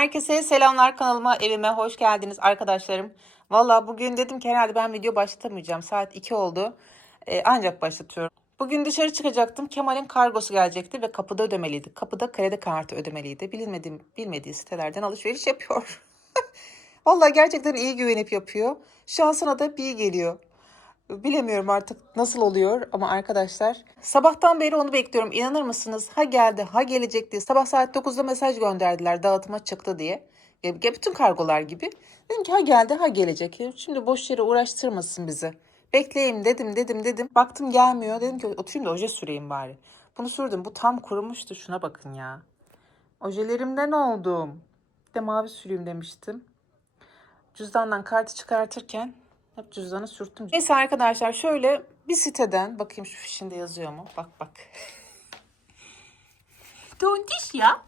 Herkese selamlar kanalıma, evime hoş geldiniz arkadaşlarım. Valla bugün dedim ki herhalde ben video başlatamayacağım. Saat 2 oldu. Ee, ancak başlatıyorum. Bugün dışarı çıkacaktım. Kemal'in kargosu gelecekti ve kapıda ödemeliydi. Kapıda kredi kartı ödemeliydi. Bilinmediğim, bilmediği sitelerden alışveriş yapıyor. Valla gerçekten iyi güvenip yapıyor. Şansına da bir geliyor. Bilemiyorum artık nasıl oluyor ama arkadaşlar sabahtan beri onu bekliyorum. İnanır mısınız? Ha geldi, ha gelecek diye. Sabah saat 9'da mesaj gönderdiler dağıtıma çıktı diye. Ya, bütün kargolar gibi. Dedim ki ha geldi, ha gelecek. Şimdi boş yere uğraştırmasın bizi. Bekleyeyim dedim, dedim, dedim. Baktım gelmiyor. Dedim ki oturayım da oje süreyim bari. Bunu sürdüm. Bu tam kurumuştu. Şuna bakın ya. Ojelerimden oldum. De mavi süreyim demiştim. Cüzdandan kartı çıkartırken hep cüzdanı sürttüm. Neyse arkadaşlar şöyle bir siteden bakayım şu fişinde yazıyor mu? Bak bak. Tontiş ya.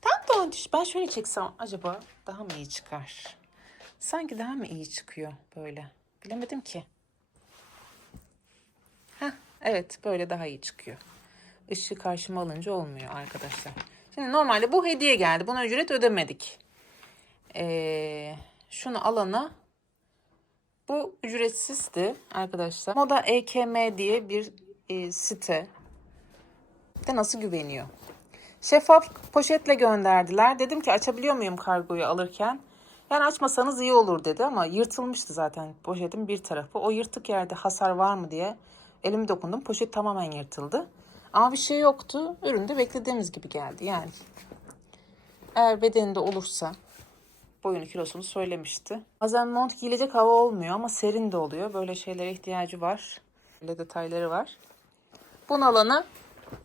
Tam tontiş. Ben şöyle çeksem acaba daha mı iyi çıkar? Sanki daha mı iyi çıkıyor böyle? Bilemedim ki. Heh, evet böyle daha iyi çıkıyor. Işığı karşıma alınca olmuyor arkadaşlar. Şimdi normalde bu hediye geldi. Buna ücret ödemedik. Ee, şunu alana bu ücretsizdi arkadaşlar. Moda EKM diye bir e, site de nasıl güveniyor. Şeffaf poşetle gönderdiler. Dedim ki açabiliyor muyum kargoyu alırken? Yani açmasanız iyi olur dedi ama yırtılmıştı zaten poşetin bir tarafı. O yırtık yerde hasar var mı diye elimi dokundum. Poşet tamamen yırtıldı. Ama bir şey yoktu. Ürün de beklediğimiz gibi geldi. Yani eğer bedeninde olursa boyunu kilosunu söylemişti. Bazen mont giyilecek hava olmuyor ama serin de oluyor. Böyle şeylere ihtiyacı var. Böyle detayları var. Bunun alanı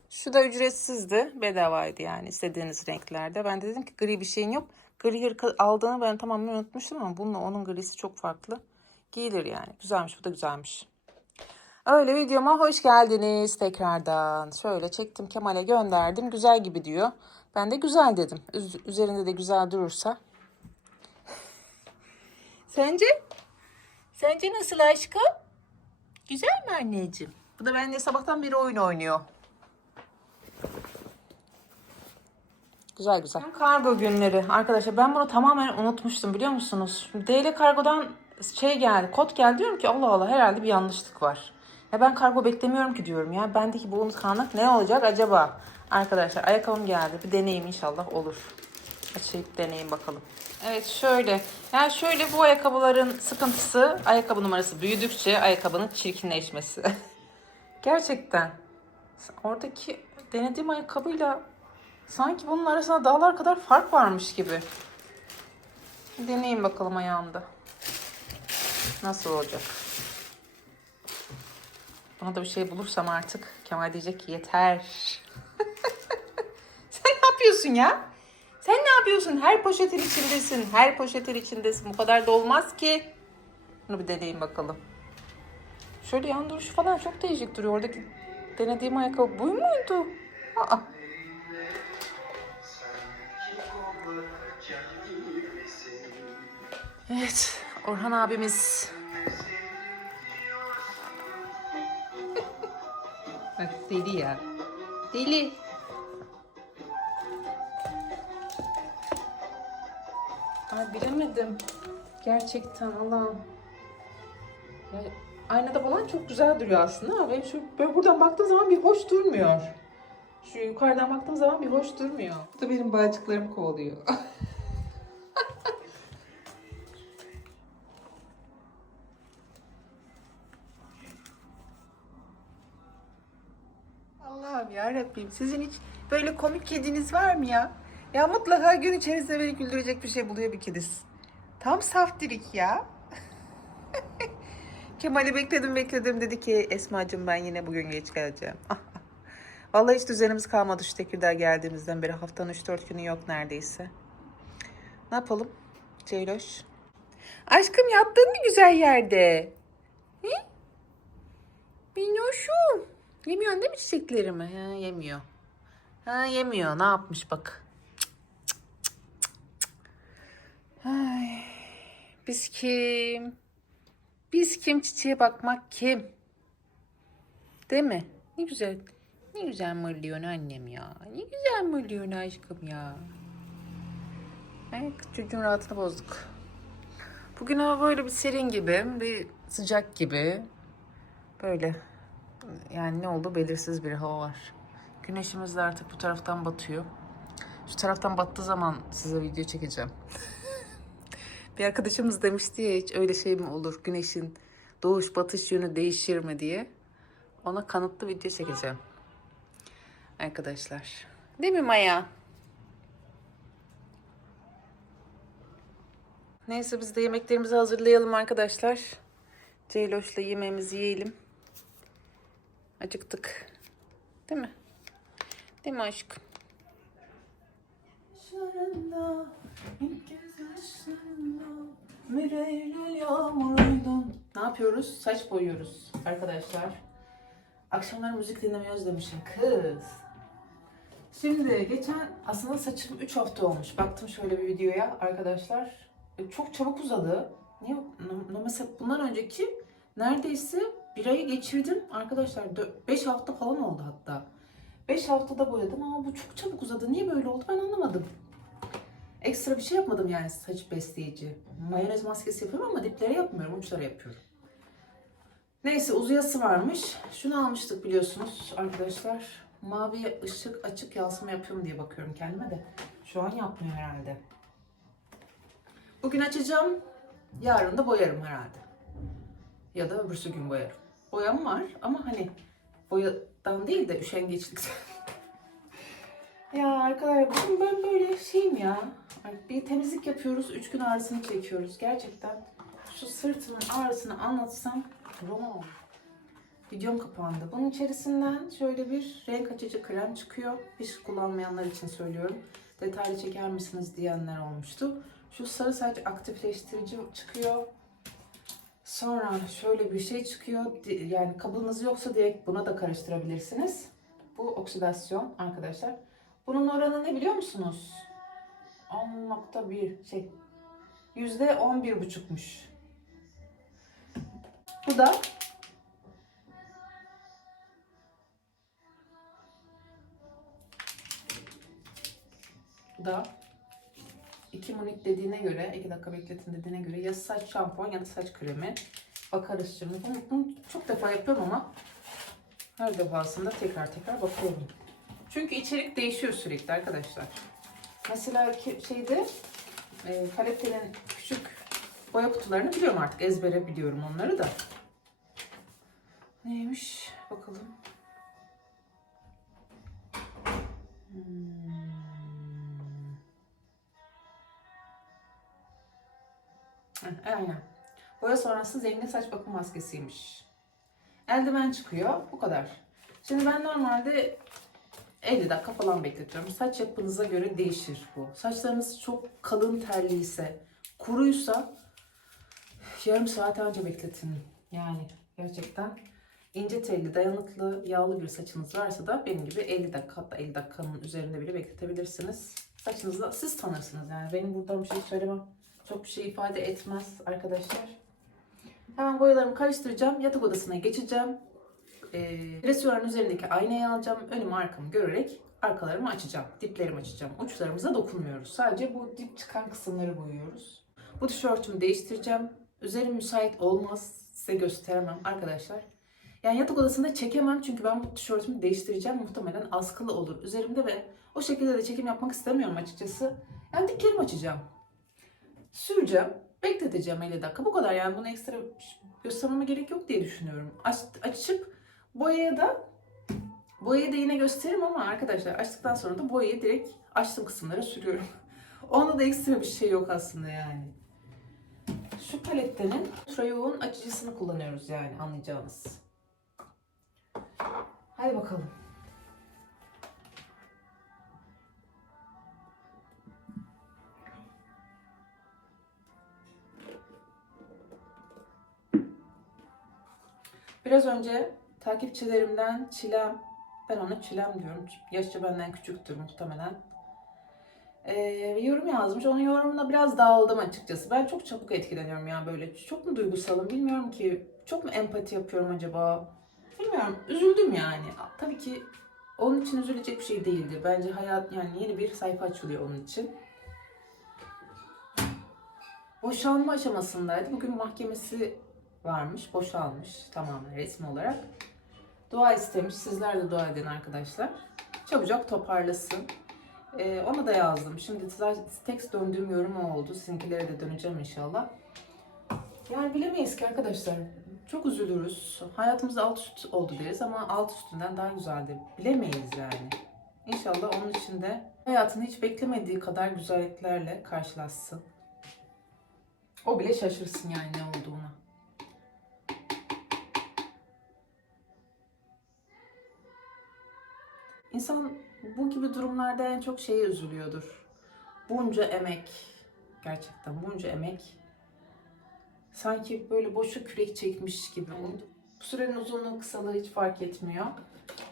şu da ücretsizdi. Bedavaydı yani istediğiniz renklerde. Ben de dedim ki gri bir şeyin yok. Gri hırka aldığını ben tamamen unutmuştum ama bununla onun grisi çok farklı. Giyilir yani. Güzelmiş bu da güzelmiş. Öyle videoma hoş geldiniz tekrardan. Şöyle çektim Kemal'e gönderdim. Güzel gibi diyor. Ben de güzel dedim. Üz- üzerinde de güzel durursa Sence? Sence nasıl aşkım? Güzel mi anneciğim? Bu da benimle sabahtan beri oyun oynuyor. Güzel güzel. Kargo günleri. Arkadaşlar ben bunu tamamen unutmuştum biliyor musunuz? DL Kargo'dan şey geldi, kod geldi diyorum ki Allah Allah herhalde bir yanlışlık var. Ya ben kargo beklemiyorum ki diyorum ya. Bendeki bu unutkanlık ne olacak acaba? Arkadaşlar ayakkabım geldi. Bir deneyim inşallah olur. Açıp deneyin bakalım. Evet şöyle. Yani şöyle bu ayakkabıların sıkıntısı ayakkabı numarası büyüdükçe ayakkabının çirkinleşmesi. Gerçekten. Oradaki denediğim ayakkabıyla sanki bunun arasında dağlar kadar fark varmış gibi. Bir Deneyeyim bakalım ayağımda. Nasıl olacak? Buna da bir şey bulursam artık Kemal diyecek ki yeter. Sen ne yapıyorsun ya? Sen ne yapıyorsun? Her poşetin içindesin. Her poşetin içindesin. Bu kadar da olmaz ki. Bunu bir deneyeyim bakalım. Şöyle yan duruşu falan çok değişik duruyor. Oradaki denediğim ayakkabı bu muydu? Aa. Evet. Orhan abimiz. Bak deli ya. Deli. Ay bilemedim. Gerçekten Allah'ım. Ya, aynada falan çok güzel duruyor aslında ama benim şu böyle buradan baktığım zaman bir hoş durmuyor. Şu yukarıdan baktığım zaman bir hoş durmuyor. Bu da benim bağcıklarımı kovalıyor. Allah'ım ya Rabbim sizin hiç böyle komik kediniz var mı ya? Ya mutlaka gün içerisinde beni güldürecek bir şey buluyor bir kedis. Tam saftirik ya. Kemal'i bekledim bekledim dedi ki Esma'cığım ben yine bugün geç geleceğim. Vallahi hiç düzenimiz kalmadı şu Tekirdağ geldiğimizden beri. Haftanın 3-4 günü yok neredeyse. Ne yapalım Ceyloş? Aşkım yattın mı güzel yerde? Hı? Minnoşum. Yemiyorsun değil mi çiçeklerimi? Ha, yemiyor. Ha, yemiyor. Ne yapmış bak. Ay, biz kim? Biz kim çiçeğe bakmak kim? Değil mi? Ne güzel. Ne güzel mırlıyorsun annem ya. Ne güzel mırlıyorsun aşkım ya. Evet, çocuğun rahatını bozduk. Bugün hava böyle bir serin gibi, bir sıcak gibi. Böyle yani ne oldu belirsiz bir hava var. Güneşimiz de artık bu taraftan batıyor. Şu taraftan battığı zaman size video çekeceğim. Bir arkadaşımız demişti ya hiç öyle şey mi olur? Güneşin doğuş batış yönü değişir mi diye. Ona kanıtlı video çekeceğim. Arkadaşlar. Değil mi Maya? Neyse biz de yemeklerimizi hazırlayalım arkadaşlar. Ceyloş'la yemeğimizi yiyelim. Acıktık. Değil mi? Değil mi aşkım? Yaşlarında, Ne yapıyoruz? Saç boyuyoruz arkadaşlar. Akşamları müzik dinlemeyi özlemişim. Kız. Şimdi geçen aslında saçım 3 hafta olmuş. Baktım şöyle bir videoya arkadaşlar. E, Çok çabuk uzadı. Niye? Mesela bundan önceki neredeyse bir ayı geçirdim. Arkadaşlar 5 hafta falan oldu hatta. 5 haftada boyadım ama bu çok çabuk uzadı. Niye böyle oldu ben anlamadım. Ekstra bir şey yapmadım yani saç besleyici. Mayonez maskesi yapıyorum ama diplere yapmıyorum, uçlara yapıyorum. Neyse uzayası varmış. Şunu almıştık biliyorsunuz arkadaşlar. Mavi ışık açık yansıma yapıyorum diye bakıyorum kendime de. Şu an yapmıyor herhalde. Bugün açacağım. Yarın da boyarım herhalde. Ya da öbürsü gün boyarım. Boyam var ama hani boyadan değil de üşengeçlikten. ya arkadaşlar bugün ben böyle şeyim ya. Bir temizlik yapıyoruz. Üç gün ağrısını çekiyoruz. Gerçekten şu sırtımın ağrısını anlatsam olur. Videom kapandı. Bunun içerisinden şöyle bir renk açıcı krem çıkıyor. Hiç kullanmayanlar için söylüyorum. Detaylı çeker misiniz diyenler olmuştu. Şu sarı saç aktifleştirici çıkıyor. Sonra şöyle bir şey çıkıyor. Yani kabınız yoksa direkt buna da karıştırabilirsiniz. Bu oksidasyon arkadaşlar. Bunun oranı ne biliyor musunuz? 10.1 şey. Yüzde 11.5'muş. Bu da Bu da 2 minut dediğine göre, 2 dakika bekletin dediğine göre ya saç şampuan ya da saç kremi. Bakarız şimdi. Bunu, bunu çok defa yapıyorum ama her defasında tekrar tekrar bakıyorum. Çünkü içerik değişiyor sürekli arkadaşlar. Mesela şeyde e, Palette'nin küçük boya kutularını biliyorum artık. Ezbere biliyorum onları da. Neymiş? Bakalım. Hmm. Aynen. Boya sonrası zengin saç bakım maskesiymiş. Eldiven çıkıyor. Bu kadar. Şimdi ben normalde 50 dakika falan bekletiyorum. Saç yapınıza göre değişir bu. Saçlarınız çok kalın terliyse, kuruysa yarım saat önce bekletin. Yani gerçekten ince telli, dayanıklı, yağlı bir saçınız varsa da benim gibi 50 dakika hatta 50 dakikanın üzerinde bile bekletebilirsiniz. Saçınızı siz tanırsınız yani. Benim buradan bir şey söylemem çok bir şey ifade etmez arkadaşlar. Hemen boyalarımı karıştıracağım. Yatak odasına geçeceğim. Ee, restoranın üzerindeki aynayı alacağım. Önümü arkamı görerek arkalarımı açacağım. Diplerimi açacağım. Uçlarımıza dokunmuyoruz. Sadece bu dip çıkan kısımları boyuyoruz. Bu tişörtümü değiştireceğim. Üzerim müsait olmaz. Size gösteremem arkadaşlar. Yani yatak odasında çekemem çünkü ben bu tişörtümü değiştireceğim. Muhtemelen askılı olur üzerimde ve o şekilde de çekim yapmak istemiyorum açıkçası. Yani diplerimi açacağım. Süreceğim. Bekleteceğim 50 dakika. Bu kadar yani bunu ekstra göstermeme gerek yok diye düşünüyorum. Aç, açıp boyaya da boyayı da yine gösteririm ama arkadaşlar açtıktan sonra da boyayı direkt açtığım kısımlara sürüyorum. Onda da ekstra bir şey yok aslında yani. Şu palettenin ultra açıcısını kullanıyoruz yani anlayacağınız. Hadi bakalım. Biraz önce takipçilerimden Çilem, ben ona Çilem diyorum. Yaşça benden küçüktür muhtemelen. Ee, yorum yazmış. Onun yorumuna biraz dağıldım açıkçası. Ben çok çabuk etkileniyorum ya böyle. Çok mu duygusalım bilmiyorum ki. Çok mu empati yapıyorum acaba? Bilmiyorum. Üzüldüm yani. Tabii ki onun için üzülecek bir şey değildi. Bence hayat yani yeni bir sayfa açılıyor onun için. boşanma aşamasındaydı. Bugün mahkemesi varmış, boşalmış tamamen resmi olarak. Dua istemiş. Sizler de dua edin arkadaşlar. Çabucak toparlasın. Ee, ona da yazdım. Şimdi tekst döndüğüm yorum oldu. Sizinkilere de döneceğim inşallah. Yani bilemeyiz ki arkadaşlar. Çok üzülürüz. Hayatımızda alt üst oldu deriz ama alt üstünden daha güzeldi. Bilemeyiz yani. İnşallah onun için de hayatını hiç beklemediği kadar güzelliklerle karşılaşsın. O bile şaşırsın yani ne olduğuna. İnsan bu gibi durumlarda en çok şeye üzülüyordur. Bunca emek, gerçekten bunca emek sanki böyle boşa kürek çekmiş gibi oldu. Bu sürenin uzunluğu kısalığı hiç fark etmiyor.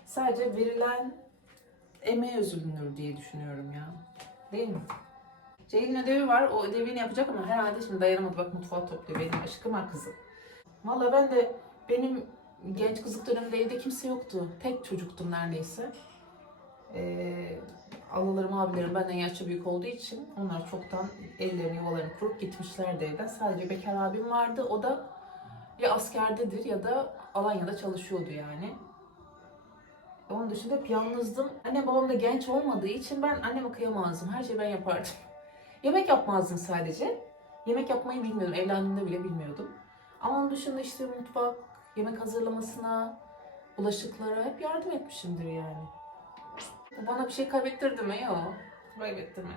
Sadece verilen emeğe üzülünür diye düşünüyorum ya. Değil mi? Ceylin ödevi var. O ödevini yapacak ama herhalde şimdi dayanamadı. Bak mutfağı topluyor. Benim aşkım ha kızım. Valla ben de benim genç kızlık döneminde evde kimse yoktu. Tek çocuktum neredeyse. Ee, ablalarım, abilerim benden yaşça büyük olduğu için onlar çoktan ellerini yuvalarını kurup gitmişlerdi evden. Sadece bekar abim vardı. O da ya askerdedir ya da Alanya'da çalışıyordu yani. Onun dışında hep yalnızdım. Annem babam da genç olmadığı için ben anneme kıyamazdım. Her şeyi ben yapardım. Yemek yapmazdım sadece. Yemek yapmayı bilmiyordum. Evlendiğimde bile bilmiyordum. Ama onun dışında işte mutfak, yemek hazırlamasına, bulaşıklara hep yardım etmişimdir yani. Bu bana bir şey kaybettirdi mi? Yok. Kaybettirmedi.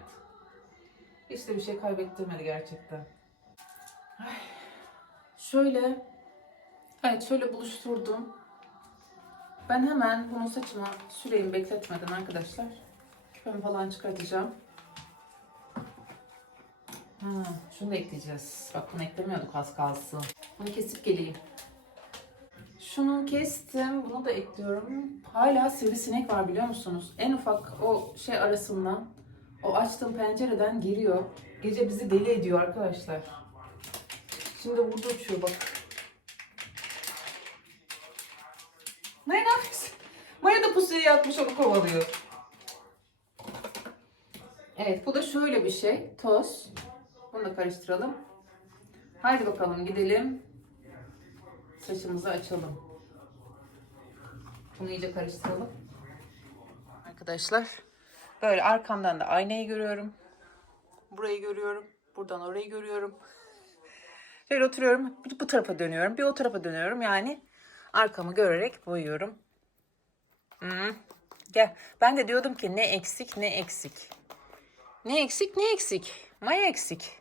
Hiç de bir şey kaybettirmedi gerçekten. Ay. Şöyle, evet şöyle buluşturdum. Ben hemen bunu saçıma süreyim bekletmeden arkadaşlar. Küpemi falan çıkartacağım. Ha, şunu da ekleyeceğiz. Bak bunu eklemiyorduk az kalsın. Bunu kesip geleyim. Şunu kestim. Bunu da ekliyorum. Hala sivrisinek var biliyor musunuz? En ufak o şey arasından o açtığım pencereden giriyor. Gece bizi deli ediyor arkadaşlar. Şimdi burada uçuyor bak. Ne yapıyorsun? Maya da pusuya yatmış onu kovalıyor. Evet bu da şöyle bir şey. Toz. Bunu da karıştıralım. Haydi bakalım gidelim. Saçımızı açalım. Bunu iyice karıştıralım. Arkadaşlar böyle arkamdan da aynayı görüyorum. Burayı görüyorum. Buradan orayı görüyorum. Böyle oturuyorum. Bir bu tarafa dönüyorum. Bir o tarafa dönüyorum. Yani arkamı görerek boyuyorum. Hmm. Gel. Ben de diyordum ki ne eksik ne eksik. Ne eksik ne eksik. Maya eksik.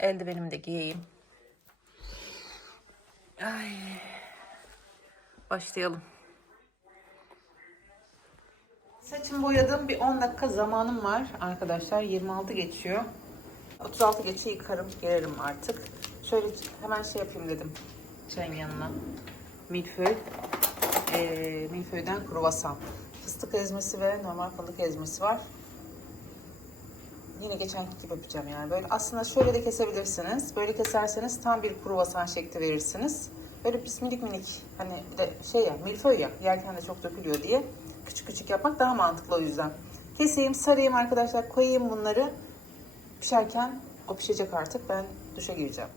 Eldivenimi de giyeyim. Ay. Başlayalım. Saçımı boyadım. Bir 10 dakika zamanım var arkadaşlar. 26 geçiyor. 36 geçe yıkarım, gelirim artık. Şöyle hemen şey yapayım dedim. Çayın yanına. Milföy. Ee, milföyden kruvasan. Fıstık ezmesi ve normal fındık ezmesi var. Yine geçen gibi yapacağım yani. Böyle aslında şöyle de kesebilirsiniz. Böyle keserseniz tam bir kruvasan şekli verirsiniz. Böyle pis minik minik hani de şey ya milföy ya yerken de çok dökülüyor diye küçük küçük yapmak daha mantıklı o yüzden. Keseyim, sarayım arkadaşlar, koyayım bunları. Pişerken o pişecek artık. Ben duşa gireceğim.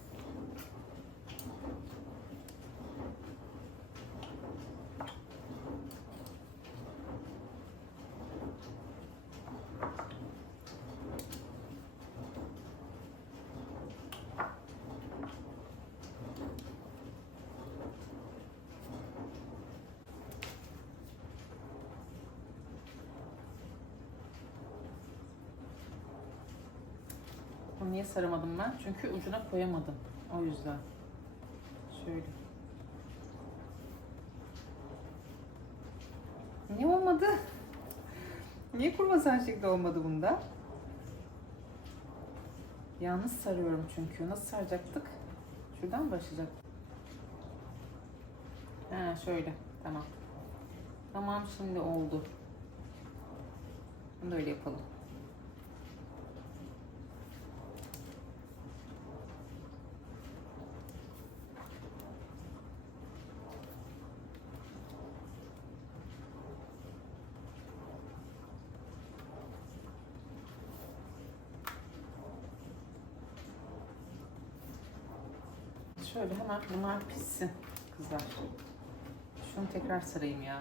Bunu niye saramadım ben? Çünkü ucuna koyamadım. O yüzden. Şöyle. Niye olmadı? Niye kurbasan şekli olmadı bunda? Yalnız sarıyorum çünkü. Nasıl saracaktık? Şuradan başlayacak? Ha şöyle. Tamam. Tamam şimdi oldu. Bunu da öyle yapalım. Şöyle hemen bunlar pişsin kızlar. Şunu tekrar sarayım ya.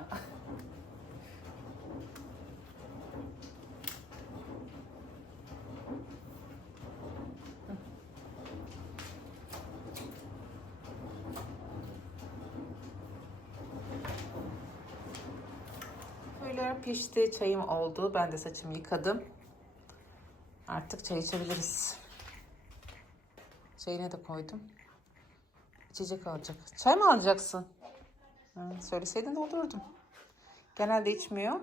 Böyle pişti, çayım oldu. Ben de saçımı yıkadım. Artık çay içebiliriz. Çayına da koydum. İçecek alacak. Çay mı alacaksın? Ha, söyleseydin doldururdum. Genelde içmiyor.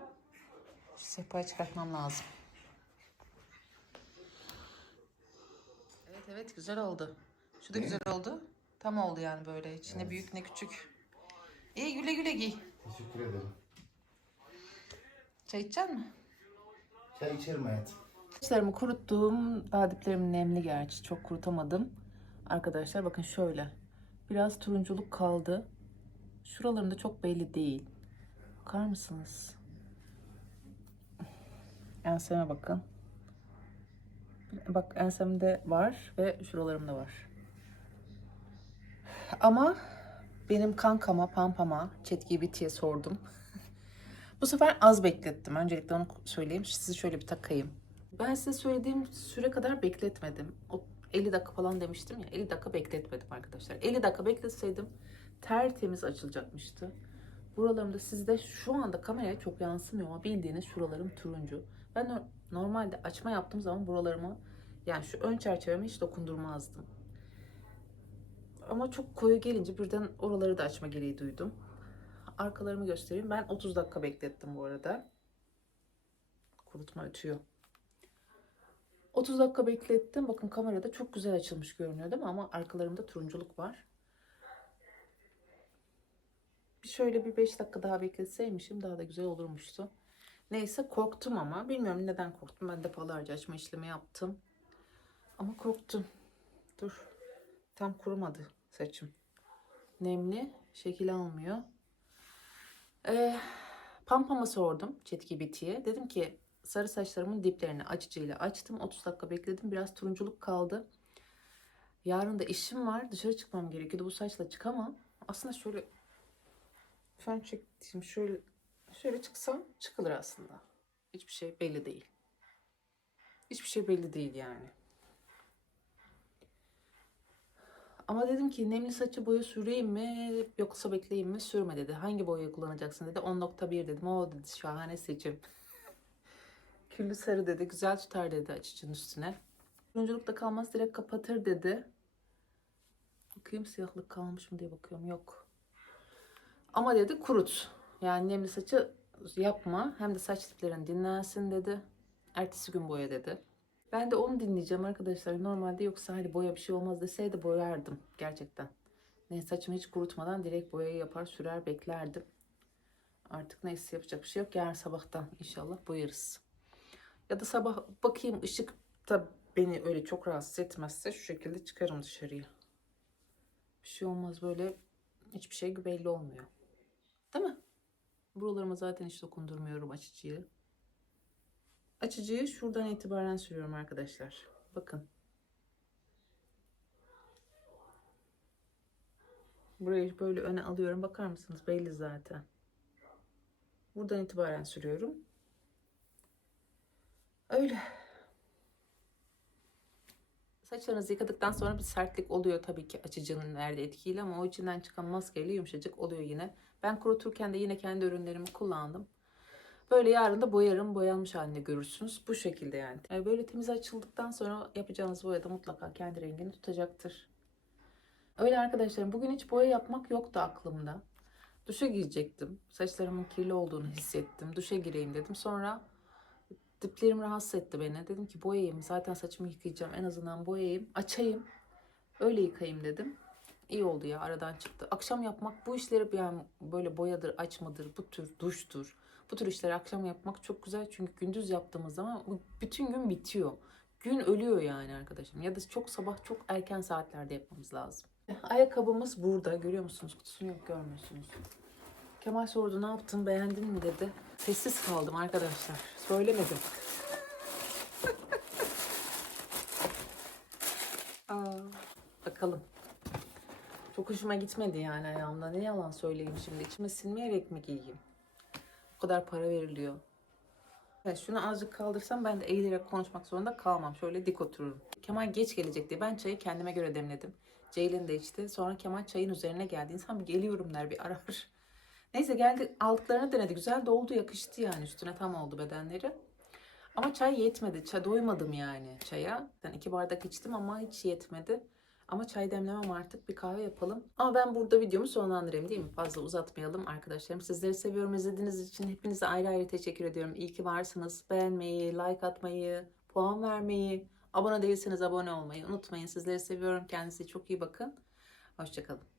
Şu sehpayı çıkartmam lazım. Evet evet güzel oldu. Şu da güzel oldu. Tam oldu yani böyle. İçine büyük ne küçük. İyi güle güle giy. Teşekkür ederim. Çay içecek misin? Çay içerim hayatım. Saçlarımı kuruttum. Daha diplerim nemli gerçi. Çok kurutamadım. Arkadaşlar bakın şöyle. Biraz turunculuk kaldı. Şuralarında çok belli değil. Bakar mısınız? Enseme bakın. Bak ensemde var ve şuralarımda var. Ama benim kankama, pampama, ChatGPT'ye sordum. Bu sefer az beklettim. Öncelikle onu söyleyeyim. Sizi şöyle bir takayım. Ben size söylediğim süre kadar bekletmedim. 50 dakika falan demiştim ya. 50 dakika bekletmedim arkadaşlar. 50 dakika bekletseydim tertemiz açılacakmıştı. Buralarımda sizde şu anda kameraya çok yansımıyor ama bildiğiniz şuralarım turuncu. Ben no- normalde açma yaptığım zaman buralarımı yani şu ön çerçevemi hiç dokundurmazdım. Ama çok koyu gelince birden oraları da açma gereği duydum. Arkalarımı göstereyim. Ben 30 dakika beklettim bu arada. Kurutma ötüyor. 30 dakika beklettim. Bakın kamerada çok güzel açılmış görünüyor değil mi? Ama arkalarımda turunculuk var. Bir şöyle bir 5 dakika daha bekletseymişim daha da güzel olurmuştu. Neyse korktum ama. Bilmiyorum neden korktum. Ben defalarca açma işlemi yaptım. Ama korktum. Dur. Tam kurumadı saçım. Nemli. Şekil almıyor. Ee, Pampam'a sordum ChatGPT'ye. Dedim ki sarı saçlarımın diplerini açıcıyla açtım. 30 dakika bekledim. Biraz turunculuk kaldı. Yarın da işim var. Dışarı çıkmam gerekiyordu. Bu saçla çıkamam. Aslında şöyle fön çektiğim şöyle şöyle çıksam çıkılır aslında. Hiçbir şey belli değil. Hiçbir şey belli değil yani. Ama dedim ki nemli saçı boya süreyim mi yoksa bekleyeyim mi? Sürme dedi. Hangi boyayı kullanacaksın dedi. 10.1 dedim. O dedi şahane seçim. Küllü sarı dedi. Güzel tutar dedi açıcının üstüne. Turunculuk da kalmaz direkt kapatır dedi. Bakayım siyahlık kalmış mı diye bakıyorum. Yok. Ama dedi kurut. Yani nemli saçı yapma. Hem de saç diplerin dinlensin dedi. Ertesi gün boya dedi. Ben de onu dinleyeceğim arkadaşlar. Normalde yoksa hani boya bir şey olmaz deseydi boyardım gerçekten. Ne saçımı hiç kurutmadan direkt boyayı yapar sürer beklerdim. Artık neyse yapacak bir şey yok. Yarın sabahtan inşallah boyarız. Ya da sabah bakayım ışık da beni öyle çok rahatsız etmezse şu şekilde çıkarım dışarıya. Bir şey olmaz böyle hiçbir şey belli olmuyor. Değil mi? Buralarıma zaten hiç dokundurmuyorum açıcıyı. Açıcıyı şuradan itibaren sürüyorum arkadaşlar. Bakın. Burayı böyle öne alıyorum. Bakar mısınız? Belli zaten. Buradan itibaren sürüyorum. Öyle. Saçlarınızı yıkadıktan sonra bir sertlik oluyor tabii ki açıcının verdiği etkiyle ama o içinden çıkan maskeyle yumuşacık oluyor yine. Ben kuruturken de yine kendi ürünlerimi kullandım. Böyle yarın da boyarım. Boyanmış halinde görürsünüz. Bu şekilde yani. Yani Böyle temiz açıldıktan sonra yapacağınız boya da mutlaka kendi rengini tutacaktır. Öyle arkadaşlarım bugün hiç boya yapmak yoktu aklımda. Duşa girecektim. Saçlarımın kirli olduğunu hissettim. Duşa gireyim dedim. Sonra diplerim rahatsız etti beni. Dedim ki boyayayım. Zaten saçımı yıkayacağım. En azından boyayayım. Açayım. Öyle yıkayayım dedim. İyi oldu ya aradan çıktı. Akşam yapmak bu işleri yani böyle boyadır, açmadır, bu tür duştur. Bu tür işleri akşam yapmak çok güzel çünkü gündüz yaptığımız zaman bütün gün bitiyor. Gün ölüyor yani arkadaşım. Ya da çok sabah çok erken saatlerde yapmamız lazım. Ayakkabımız burada. Görüyor musunuz? Kutusunu yok görmüyorsunuz. Kemal sordu ne yaptın beğendin mi dedi. Sessiz kaldım arkadaşlar. Söylemedim. Aa, bakalım. Çok hoşuma gitmedi yani ayağımda. Ne yalan söyleyeyim şimdi. İçime sinmeyerek mi giyeyim? O kadar para veriliyor. Ya şunu azıcık kaldırsam ben de eğilerek konuşmak zorunda kalmam. Şöyle dik otururum. Kemal geç gelecek diye ben çayı kendime göre demledim. Ceylin de içti. Sonra Kemal çayın üzerine geldi. İnsan bir geliyorum der bir arar. Neyse geldi aldıklarını denedi. Güzel de oldu yakıştı yani. Üstüne tam oldu bedenleri. Ama çay yetmedi. Çay doymadım yani çaya. Ben iki bardak içtim ama hiç yetmedi. Ama çay demlemem artık bir kahve yapalım. Ama ben burada videomu sonlandırayım değil mi? Fazla uzatmayalım arkadaşlarım. Sizleri seviyorum. İzlediğiniz için hepinize ayrı ayrı teşekkür ediyorum. İyi ki varsınız. Beğenmeyi, like atmayı, puan vermeyi, abone değilseniz abone olmayı unutmayın. Sizleri seviyorum. Kendinize çok iyi bakın. Hoşçakalın.